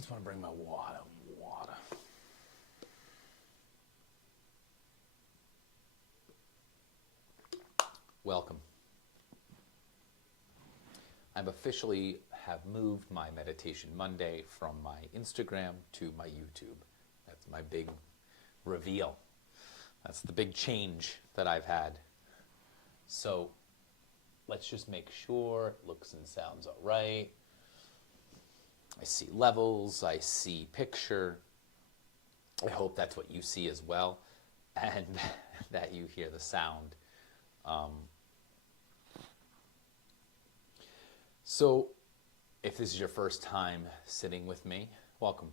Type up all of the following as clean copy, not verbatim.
I just want to bring my water. Welcome. I've officially have moved my Meditation Monday from my Instagram to my YouTube. That's my big reveal. That's the big change that I've had. So let's just make sure it looks and sounds all right. I see levels, I see picture. I hope that's what you see as well, and that you hear the sound. So if this is your first time sitting with me, welcome.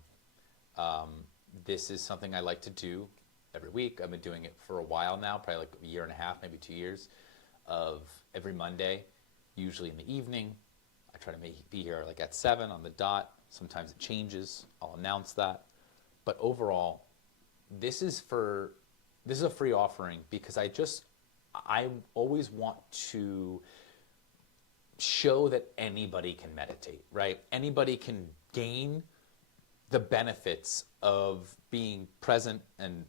This is something I like to do every week. I've been doing it for a while now, probably like a year and a half, maybe 2 years, of every Monday, usually in the evening. I try to be here like at 7 on the dot. Sometimes it changes. I'll announce that. But overall, this is a free offering because I always want to show that anybody can meditate, right? Anybody can gain the benefits of being present and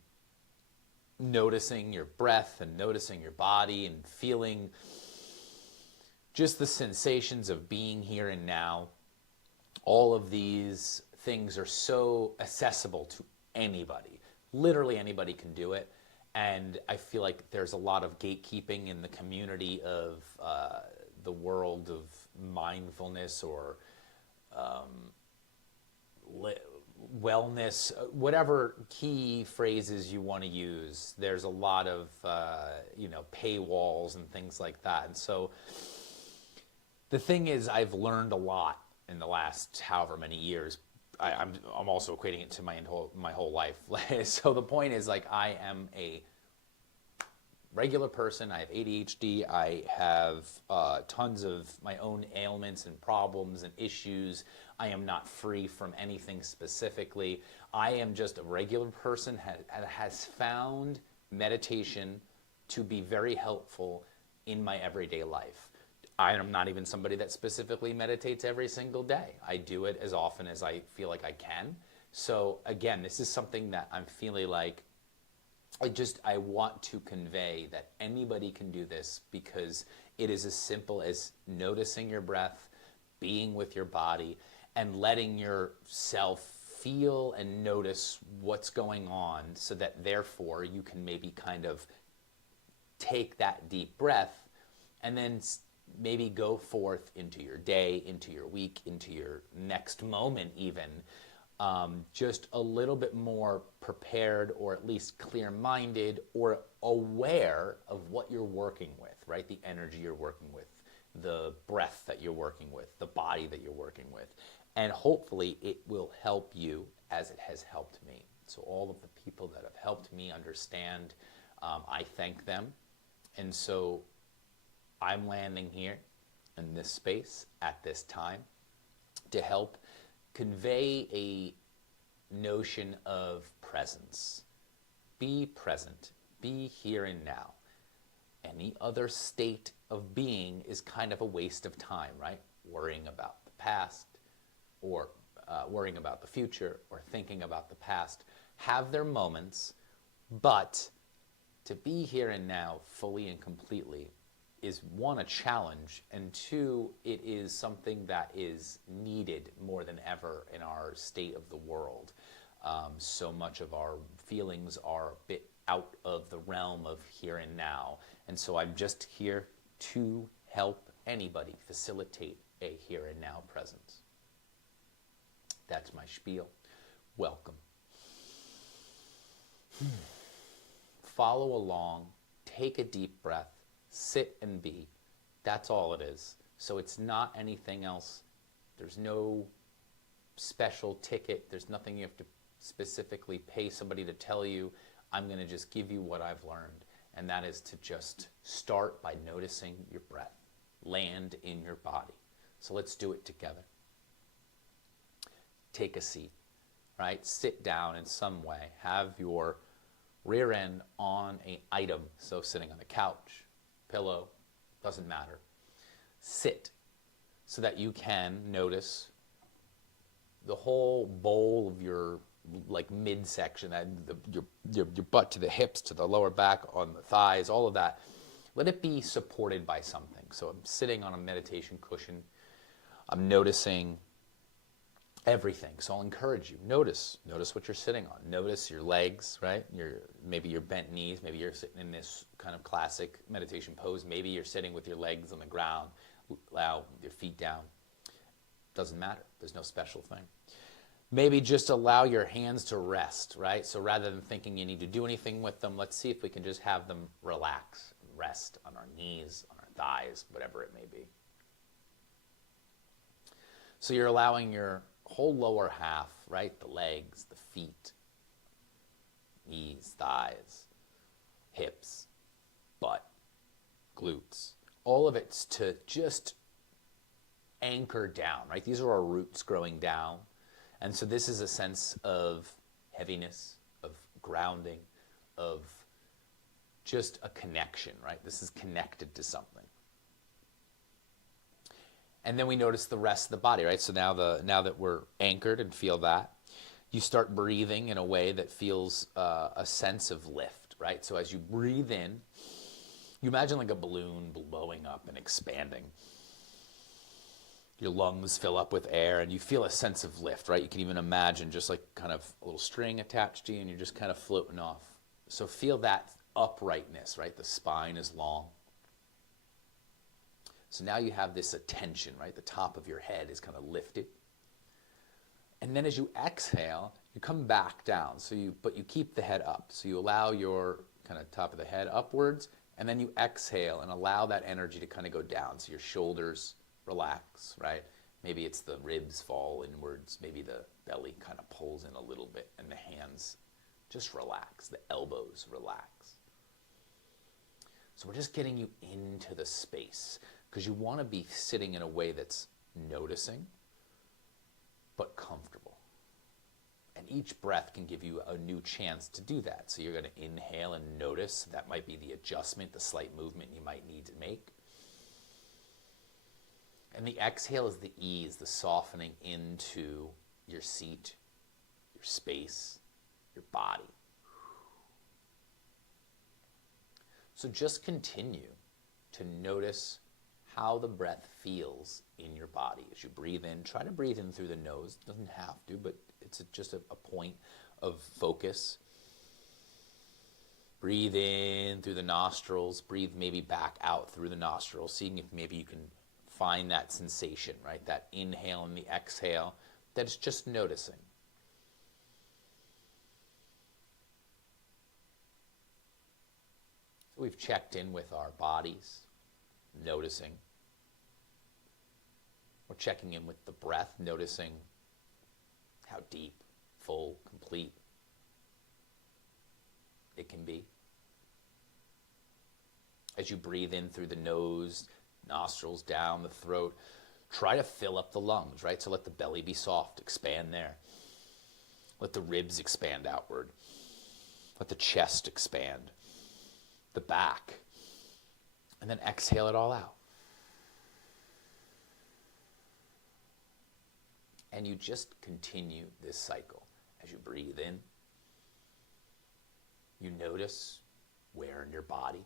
noticing your breath and noticing your body and feeling just the sensations of being here and now. All of these things are so accessible to anybody. Literally anybody can do it. And I feel like there's a lot of gatekeeping in the community of the world of mindfulness or wellness, whatever key phrases you want to use. There's a lot of paywalls and things like that. And so the thing is, I've learned a lot in the last however many years. I'm also equating it to my whole life. So the point is, like, I am a regular person. I have ADHD. I have tons of my own ailments and problems and issues. I am not free from anything specifically. I am just a regular person that has found meditation to be very helpful in my everyday life. I am not even somebody that specifically meditates every single day. I do it as often as I feel like I can. So again, this is something that I'm feeling like I want to convey that anybody can do this because it is as simple as noticing your breath, being with your body, and letting yourself feel and notice what's going on so that therefore you can maybe kind of take that deep breath and then maybe go forth into your day, into your week, into your next moment even, just a little bit more prepared or at least clear-minded or aware of what you're working with, right? The energy you're working with, the breath that you're working with, the body that you're working with. And hopefully it will help you as it has helped me. So all of the people that have helped me understand, I thank them. And so I'm landing here in this space at this time to help convey a notion of presence. Be present. Be here and now. Any other state of being is kind of a waste of time, right? Worrying about the past or worrying about the future or thinking about the past have their moments, but to be here and now fully and completely is, one, a challenge, and two, it is something that is needed more than ever in our state of the world. So much of our feelings are a bit out of the realm of here and now. And so I'm just here to help anybody facilitate a here and now presence. That's my spiel. Welcome. Follow along, take a deep breath, sit and be. That's all it is. So it's not anything else. There's no special ticket. There's nothing you have to specifically pay somebody to tell you. I'm going to just give you what I've learned, and that is to just start by noticing your breath. Land in your body. So let's do it together. Take a seat, right? Sit down in some way. Have your rear end on an item. So sitting on the couch, pillow, doesn't matter. Sit so that you can notice the whole bowl of your like midsection, your butt to the hips, to the lower back, on the thighs, all of that, let it be supported by something. So I'm sitting on a meditation cushion. I'm noticing everything. So I'll encourage you. Notice what you're sitting on. Notice your legs, right? Maybe your bent knees. Maybe you're sitting in this kind of classic meditation pose. Maybe you're sitting with your legs on the ground, allow your feet down. Doesn't matter. There's no special thing. Maybe just allow your hands to rest, right? So rather than thinking you need to do anything with them, let's see if we can just have them relax, rest on our knees, on our thighs, whatever it may be. So you're allowing your whole lower half, right? The legs, the feet, knees, thighs, hips, butt, glutes, all of it's to just anchor down, right? These are our roots growing down. And so this is a sense of heaviness, of grounding, of just a connection, right? This is connected to something. And then we notice the rest of the body, right? So now that we're anchored and feel that, you start breathing in a way that feels a sense of lift, right? So as you breathe in, you imagine like a balloon blowing up and expanding. Your lungs fill up with air and you feel a sense of lift, right? You can even imagine just like kind of a little string attached to you and you're just kind of floating off. So feel that uprightness, right? The spine is long. So now you have this attention, right? The top of your head is kind of lifted. And then as you exhale, you come back down. But you keep the head up. So you allow your kind of top of the head upwards, and then you exhale and allow that energy to kind of go down. So your shoulders relax, right? Maybe it's the ribs fall inwards. Maybe the belly kind of pulls in a little bit, and the hands just relax. The elbows relax. So we're just getting you into the space, because you want to be sitting in a way that's noticing, but comfortable. And each breath can give you a new chance to do that. So you're going to inhale and notice. That might be the adjustment, the slight movement you might need to make. And the exhale is the ease, the softening into your seat, your space, your body. So just continue to notice how the breath feels in your body. As you breathe in, try to breathe in through the nose. It doesn't have to, but it's just a point of focus. Breathe in through the nostrils. Breathe maybe back out through the nostrils, seeing if maybe you can find that sensation, right? That inhale and the exhale. That is just noticing. So we've checked in with our bodies, noticing. We're checking in with the breath, noticing how deep, full, complete it can be. As you breathe in through the nose, nostrils down the throat, try to fill up the lungs, right? So let the belly be soft, expand there. Let the ribs expand outward. Let the chest expand, the back, and then exhale it all out. And you just continue this cycle. As you breathe in, you notice where in your body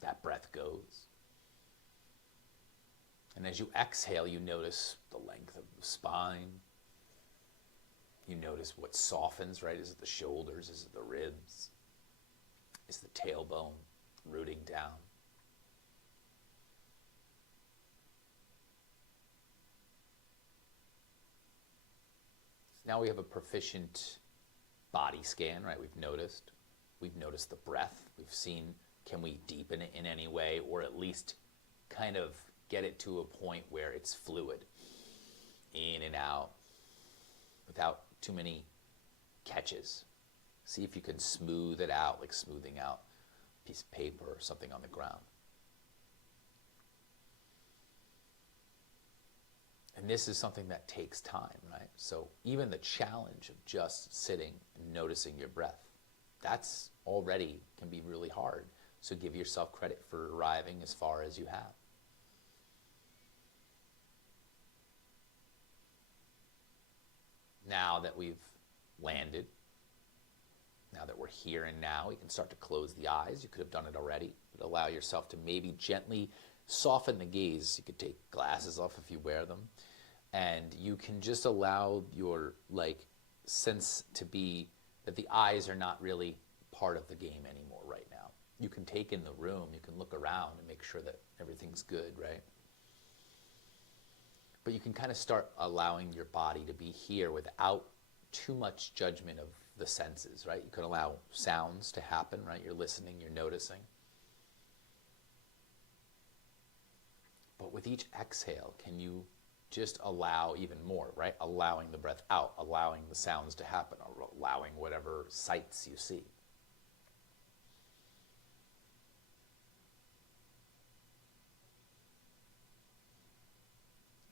that breath goes. And as you exhale, you notice the length of the spine. You notice what softens, right? Is it the shoulders? Is it the ribs? Is the tailbone rooting down? Now we have a proficient body scan, right? We've noticed the breath. We've seen, can we deepen it in any way, or at least kind of get it to a point where it's fluid, in and out, without too many catches. See if you can smooth it out, like smoothing out a piece of paper or something on the ground. And this is something that takes time, right? So even the challenge of just sitting and noticing your breath, that's already can be really hard. So give yourself credit for arriving as far as you have. now that we've landed, now that we're here and now, you can start to close the eyes. You could have done it already, but allow yourself to maybe gently soften the gaze. You could take glasses off if you wear them, and you can just allow your sense to be that the eyes are not really part of the game anymore right now. You can take in the room, you can look around and make sure that everything's good, right? But you can kind of start allowing your body to be here without too much judgment of the senses, right? You can allow sounds to happen, right? You're listening, you're noticing. But with each exhale, can you just allow even more, right? Allowing the breath out, allowing the sounds to happen, or allowing whatever sights you see.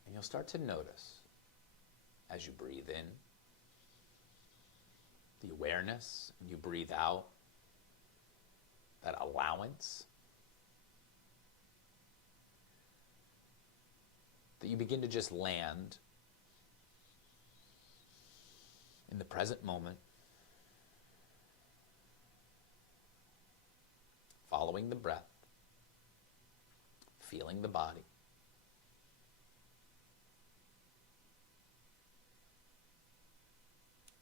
And you'll start to notice as you breathe in the awareness, and you breathe out that allowance, that you begin to just land in the present moment, following the breath, feeling the body.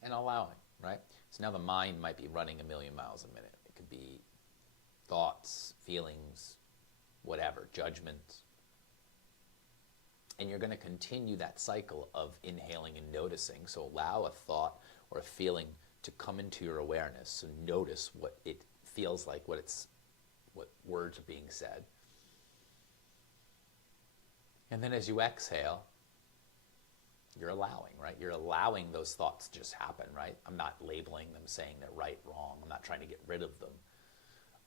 And allowing, right? So now the mind might be running 1,000,000 miles a minute. It could be thoughts, feelings, whatever, judgments. And you're going to continue that cycle of inhaling and noticing. So allow a thought or a feeling to come into your awareness. So notice what it feels like, what words are being said. And then as you exhale, you're allowing, right? You're allowing those thoughts to just happen, right? I'm not labeling them, saying they're right, wrong. I'm not trying to get rid of them.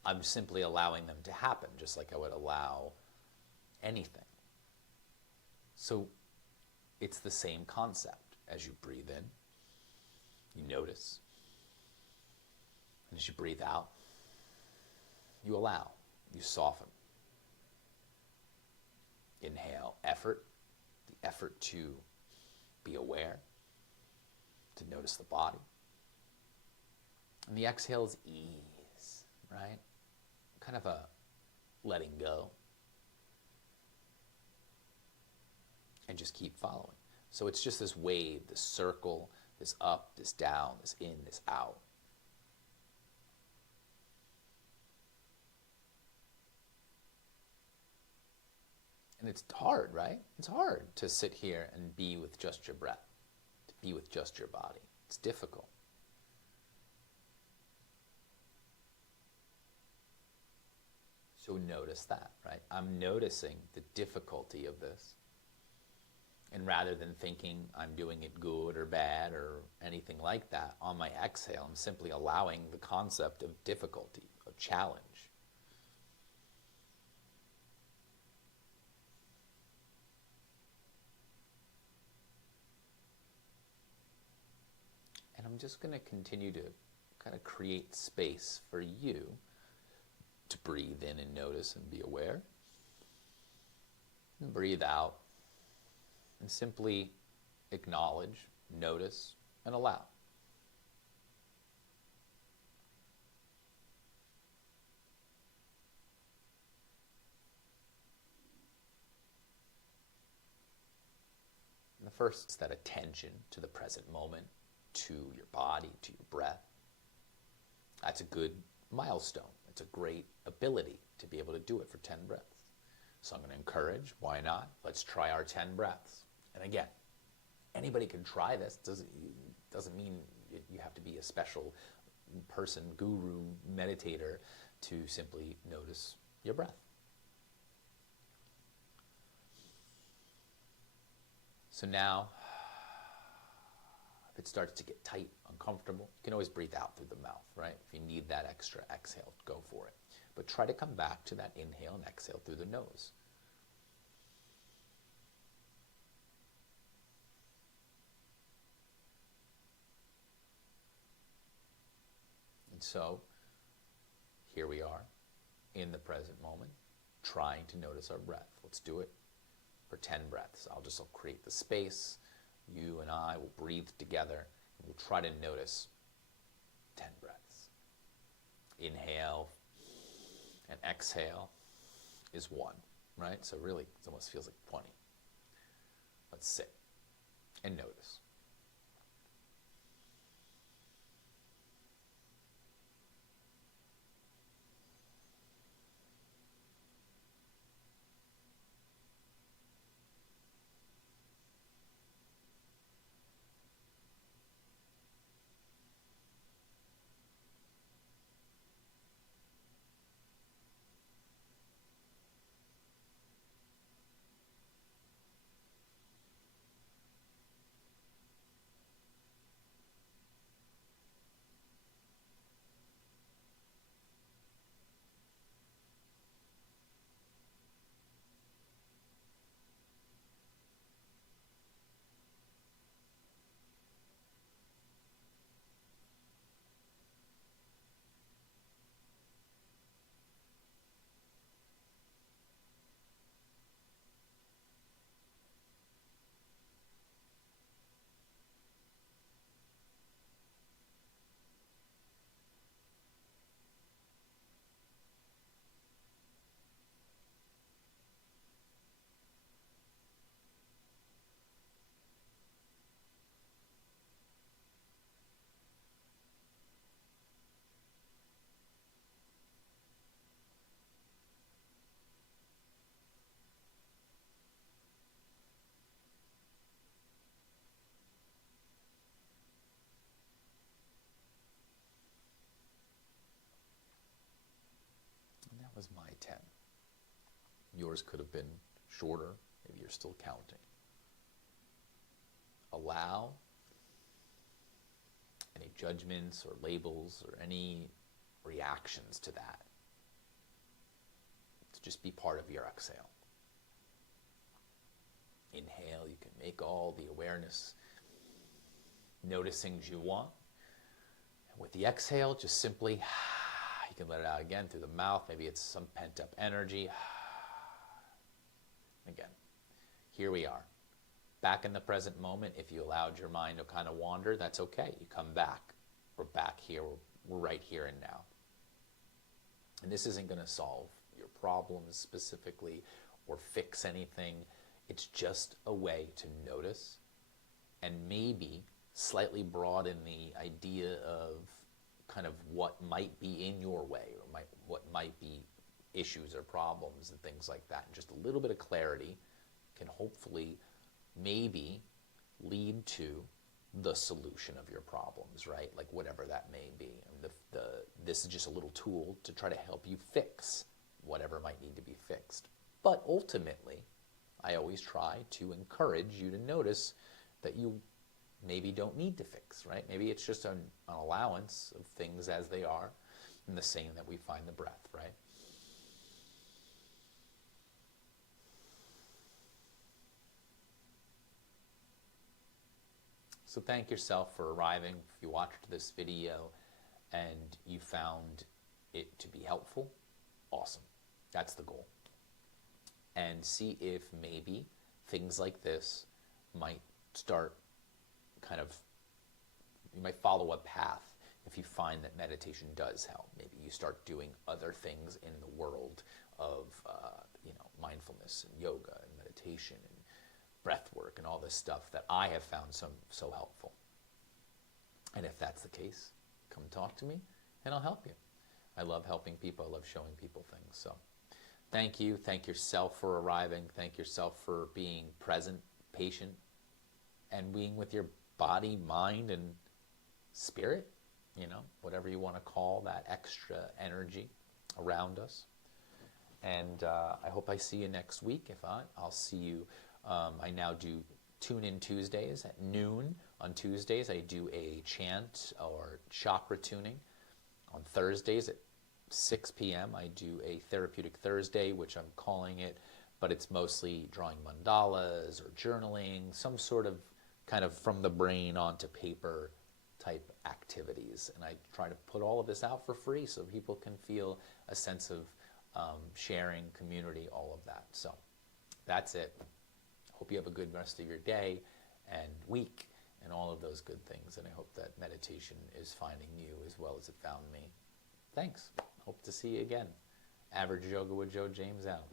I'm simply allowing them to happen, just like I would allow anything. So it's the same concept. As you breathe in, you notice. And as you breathe out, you allow, you soften. Inhale, effort, the effort to be aware, to notice the body. And the exhale is ease, right? Kind of a letting go. And just keep following. So it's just this wave, this circle, this up, this down, this in, this out. And it's hard, right? It's hard to sit here and be with just your breath, to be with just your body. It's difficult. So notice that, right? I'm noticing the difficulty of this. And rather than thinking I'm doing it good or bad or anything like that, on my exhale, I'm simply allowing the concept of difficulty, of challenge. And I'm just going to continue to kind of create space for you to breathe in and notice and be aware. And breathe out. And simply acknowledge, notice, and allow. And the first is that attention to the present moment, to your body, to your breath. That's a good milestone. It's a great ability to be able to do it for 10 breaths. So I'm going to encourage, why not? Let's try our 10 breaths. And again, anybody can try this. Doesn't mean you have to be a special person, guru, meditator to simply notice your breath. So now, if it starts to get tight, uncomfortable, you can always breathe out through the mouth, right? If you need that extra exhale, go for it. But try to come back to that inhale and exhale through the nose. And so, here we are in the present moment, trying to notice our breath. Let's do it for 10 breaths. I'll create the space. You and I will breathe together we'll try to notice 10 breaths. Inhale and exhale is 1, right? So really, it almost feels like 20. Let's sit and notice. And that was my 10. Yours could have been shorter. Maybe you're still counting. Allow any judgments or labels or any reactions to that to just be part of your exhale. Inhale, you can make all the awareness, noticing you want. And with the exhale, just simply, you can let it out again through the mouth. Maybe it's some pent-up energy. Again, here we are. Back in the present moment. If you allowed your mind to kind of wander, that's okay. You come back. We're back here. We're right here and now. And this isn't going to solve your problems specifically or fix anything. It's just a way to notice and maybe slightly broaden the idea of kind of what might be in your way or what might be issues or problems and things like that. And just a little bit of clarity can hopefully maybe lead to the solution of your problems, right? Like whatever that may be. And this is just a little tool to try to help you fix whatever might need to be fixed. But ultimately, I always try to encourage you to notice that you maybe don't need to fix, right? Maybe it's just an allowance of things as they are, in the same that we find the breath, right? So thank yourself for arriving. If you watched this video and you found it to be helpful, awesome. That's the goal. And see if maybe things like this might start you might follow a path if you find that meditation does help. Maybe you start doing other things in the world of mindfulness and yoga and meditation and breath work and all this stuff that I have found so helpful. And if that's the case, come talk to me and I'll help you. I love helping people. I love showing people things. So thank you. Thank yourself for arriving. Thank yourself for being present, patient, and being with your body, mind, and spirit, whatever you want to call that extra energy around us. And I hope I see you next week. If not, I'll see you. I now do Tune In Tuesdays at noon. On Tuesdays, I do a chant or chakra tuning. On Thursdays at 6 p.m., I do a Therapeutic Thursday, which I'm calling it, but it's mostly drawing mandalas or journaling, some sort of kind of from the brain onto paper type activities. And I try to put all of this out for free so people can feel a sense of sharing, community, all of that. So that's it. Hope you have a good rest of your day and week, and all of those good things. And I hope that meditation is finding you as well as it found me. Thanks. Hope to see you again. Average Yoga with Joe James out.